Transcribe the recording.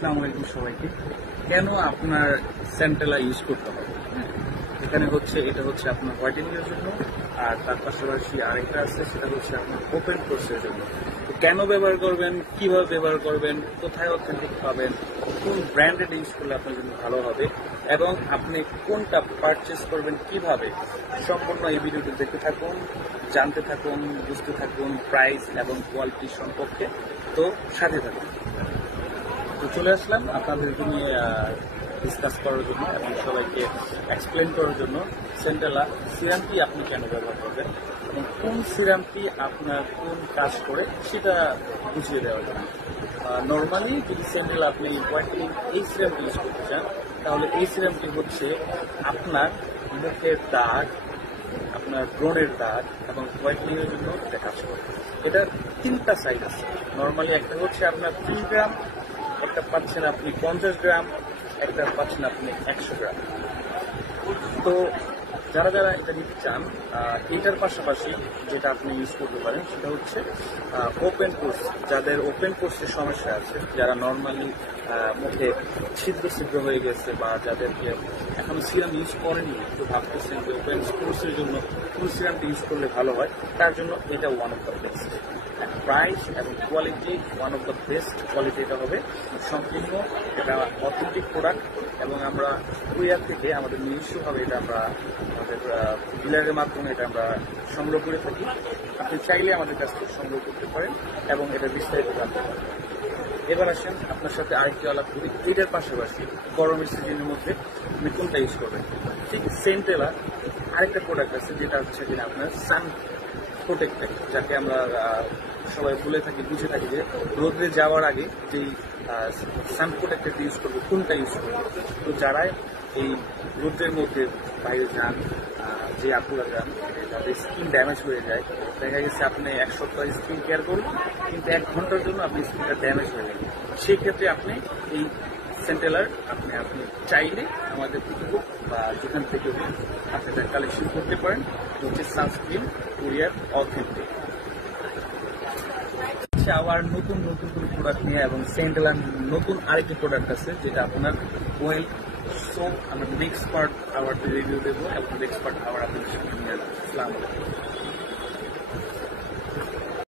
আসসালামু আলাইকুম সবাইকে। কেন আপনার সেন্টেলা ইউজ করতে হবে? এখানে এটা হচ্ছে আপনার হোয়াইটেনিং এর জন্য, আর তার পাশাপাশি আরেকটা আছে, সেটা হচ্ছে আপনার ওপেন কোর্সের জন্য। তো কেন ব্যবহার করবেন, কিভাবে ব্যবহার করবেন, কোথায় অথেন্টিক পাবেন, কোন ব্র্যান্ডেড ইউজ করলে আপনার জন্য ভালো হবে, এবং আপনি কোনটা পারচেস করবেন কিভাবে, সম্পূর্ণ এই ভিডিওটি দেখতে থাকুন, জানতে থাকুন, বুঝতে থাকুন প্রাইস এবং কোয়ালিটি সম্পর্কে। তো সাথে থাকুন। তো চলে আসলাম আপনাদেরকে নিয়ে ডিসকাস করার জন্য এবং সবাইকে এক্সপ্লেন করার জন্য সেন্টেলা সিরামটি আপনি কেন ব্যবহার করবেন এবং কোন সিরামটি আপনার কোন কাজ করে সেটা বুঝিয়ে দেওয়ার জন্য। নর্মালি যদি সেন্টেলা আপনি হোয়াইটেনিং এই সিরামটি ইউজ করতে চান, তাহলে এই সিরামটি হচ্ছে আপনার মুখের দাগ, আপনার ব্রণের দাগ এবং হোয়াইটেনিং এর জন্য এটা কাজ করে। এটার তিনটা সাইজ আছে। নর্মালি একটা হচ্ছে আপনার 3 গ্রাম, একটা পাচ্ছেন আপনি 50 গ্রাম, একটা পাচ্ছেন আপনি 100 গ্রাম। তো যারা যারা এটা নিতে চান, এটার পাশাপাশি যেটা আপনি ইউজ করতে পারেন সেটা হচ্ছে ওপেন কোর্স। যাদের ওপেন কোর্সের সমস্যা আছে, যারা নর্মালি মুখে ছিদ্র ছিদ্র হয়ে গেছে, বা যাদেরকে এখনো সিরাম ইউজ করেনি, তো ভাবতেছেন যে ওপেন কোর্সের জন্য কোন সিরামটি ইউজ করলে ভালো হয়, তার জন্য এটা one of the best. Price এবং quality one of the best quality এটা হবে, সম্পূর্ণ এটা অথেন্টিক প্রোডাক্ট। এবং আমরা কুরিয়ার থেকে আমাদের নিজস্বভাবে এটা আমরা আমাদের ডিলারের মাধ্যমে এটা আমরা সংগ্রহ করে থাকি। আপনি চাইলে আমাদের কাছ থেকে সংগ্রহ করতে পারেন এবং এটা বিস্তারিত জানতে পারেন। এবার আসেন আপনার সাথে আরেকটি আলাপ করি। এটার পাশাপাশি গরমের সিজনের মধ্যে আপনি কোনটা ইউজ করবেন। ঠিক সেন্টেলা আরেকটা প্রোডাক্ট আছে, যেটা হচ্ছে কিনা আপনার সান প্রোটেক্টর, যাকে আমরা সবাই বুঝে থাকি যে রোদে যাওয়ার আগে যেই সান প্রোটেক্টরটা ইউজ করবো, কোনটা ইউজ করবো। তো যারা এই রোদের মধ্যে বাইরে যান, যে আপুরা যান, তাদের স্কিন ড্যামেজ হয়ে যায়, দেখা গেছে আপনি 1 সপ্তাহ স্কিন কেয়ার করবেন, কিন্তু 1 ঘন্টার জন্য আপনি স্কিনটা ড্যামেজ হয়ে যাবে। সেই ক্ষেত্রে আপনি এই সেন্টেলার আপনি চাইলে আমাদের থেকে হোক বা যেখান থেকে হোক আপনি তার কালেকশন করতে পারেন। হচ্ছে সানস্ক্রিন কোরিয়ার অথেন্টিক। আবার নতুন নতুন প্রোডাক্ট নিয়ে, এবং সেন্টেলার নতুন আরেকটি প্রোডাক্ট আছে যেটা আপনার ওয়েল সোপ। আমরা নেক্সট পার্ট আবার রিভিউ দেবো এবং নেক্সট পার্ট আবার আপনাদের সামনে নিয়ে আসবো। আসসালামু আলাইকুম।